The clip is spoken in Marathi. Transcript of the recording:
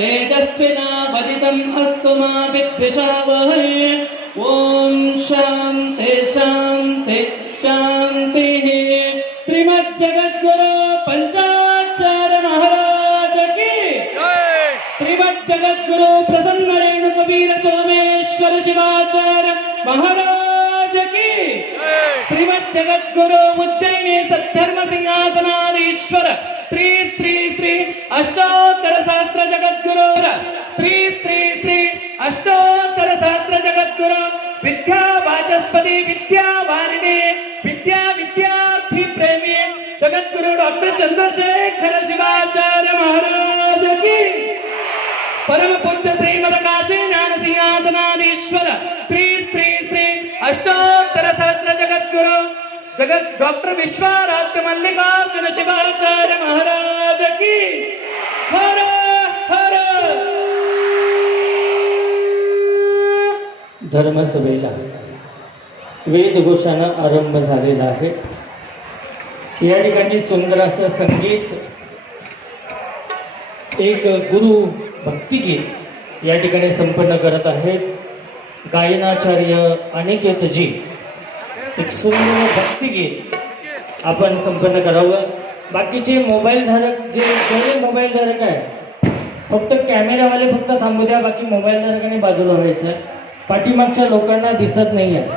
तेजस्विनावदितम् अस्तु मा विद्विषावहै। ओम शांति शांति शांतिः। श्रीमज्जगद्गुरु पंचाचार्य महाराज की जय। श्रीमज्जगद्गुरु प्रसन्न रेणुकवीर सोमेश्वर शिवाचार्य महाराज की जय। श्रीमज्जगद्गुरु उज्जैनी सद्धर्म सिंहासनाधीश्वर श्री श्री श्री अष्टोत्तर सहस्त्र जगद्गुरु श्री श्री श्री अष्टोत्तर सहस्त्र जगद्गुरु विद्या वाचस्पति विद्या वारिधि विद्या विद्यार्थी प्रेमी जगद्गुरु डॉक्टर चंद्रशेखर शिवाचार्य महाराज की परम पूज्य श्रीमद काशी ज्ञान सिंहासनाधीश्वर श्री श्री श्री अष्टोत्तर सहस्त्र जगद्गुरु जगत डॉक्टर विश्वाराध्य मल्लिकार्जुन शिवाचार्य महाराज की हर हर। धर्मसभेला वेदघोषानं आरंभ झालेला आहे। या ठिकाणी सुंदर असं संगीत, एक गुरु भक्तिगीत या ठिकाणी संपन्न करत आहेत गायनाचार्य अनिकेतजी। एक सुंदर भक्तिगीत आपण संपन्न करावं। बाकीचे मोबाईल धारक जे मोबाईल धारक आहे फक्त कॅमेरावाले फक्त थांबू द्या, बाकी मोबाईल धारकाने बाजूला व्हायचं। पाठीमागच्या लोकांना दिसत नाही आहे।